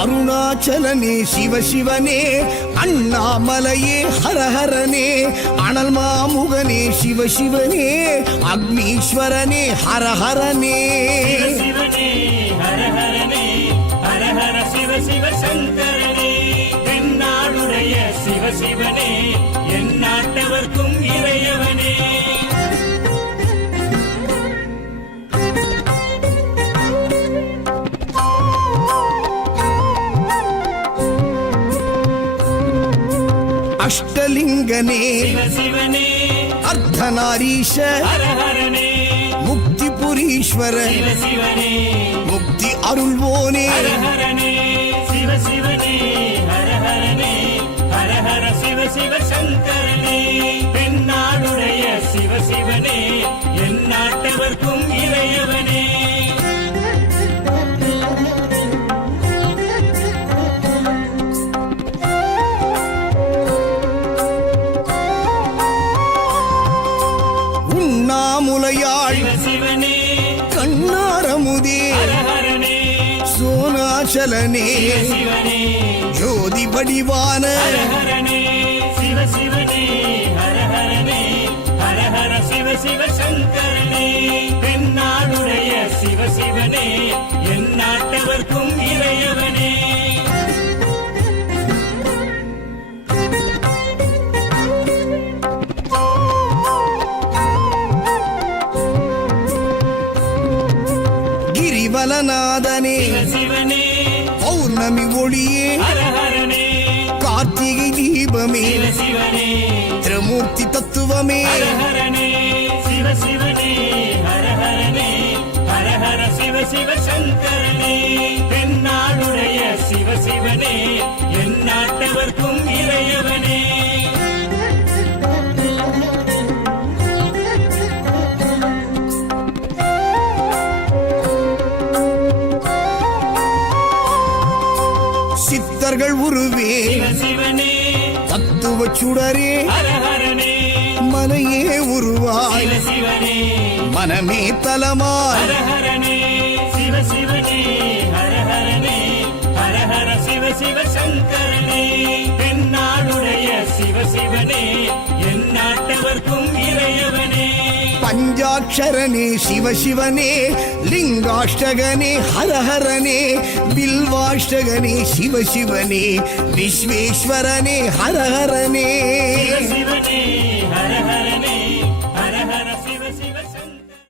அருணாச்சலனே சிவசிவனே, அண்ணாமலையே ஹரஹரனே, அனல் மாமுகனே சிவசிவனே, அக்னீஸ்வரனே ஹரஹரனே. சிவசிவனே ஹரஹரனே, ஹரஹர சிவ சிவ சங்கரனே, தென்னாடுடைய சிவசிவனே, என் நாட்டவர்க்கும் இறையவனே. அஷ்டலிங்கனே சிவசிவனே, அர்த்தநாரீஷ ஹரஹரனே, முக்திபுரீஸ்வர சிவசிவனே, முக்தி அருள்வோனே. ஹரஹரனே சிவசிவனே, ஹரஹரனே, ஹரஹர சிவ சிவ சங்கரனே, தென்னாடுடைய சிவசிவனே, என் நாட்டவர்க்கும் இறையவனே. உண்ணாமுலையாள் சிவசிவனே, கண்ணாரமுதே ஹரஹரனே, சோனாச்சலனே சிவசிவனே, ஜோதி வடிவான ஹரஹரனே சிவசிவனே, ஹரஹரனே, ஹரஹர சிவ சிவ சங்கரனே, தென்னாடுடைய சிவசிவனே, என் நாட்டவர்க்கும் இறையவனே. கிரிவலநாதனே சிவசிவனே, பௌர்ணமி ஒளியே ஹரஹரனே, கார்த்திகை தீபமே சிவசிவனே, திரமூர்த்தி தத்துவமே. ஹரஹரனே சிவசிவனே, ஹரஹரனே, ஹரஹர சிவ சிவ சங்கரனே, தென்னாடுடைய சிவசிவனே, என் நாட்டவர்க்கும் இறையவனே. சித்தர்கள் உருவே சிவசிவனே, தத்துவ சுடரே ஹரஹரனே, மலையே உருவாய் சிவசிவனே, மனமே தலமாய். ஹரஹரனே சிவசிவனே, ஹரஹரனே, ஹரஹர சிவ சிவ சங்கரனே, தென்னாடுடைய சிவசிவனே, என் நாட்டவர்க்கும் இறையவனே. பஞ்சாட்சரனே சிவசிவனே, லிங்காஷ்டகனே ஹரஹரனே, பில்வாஷ்டகனே சிவசிவனே, விஸ்வேஸ்வரனே ஹரஹரனே. சிவசிவனே, ஹரஹரனே, ஹரஹர சிவ சிவ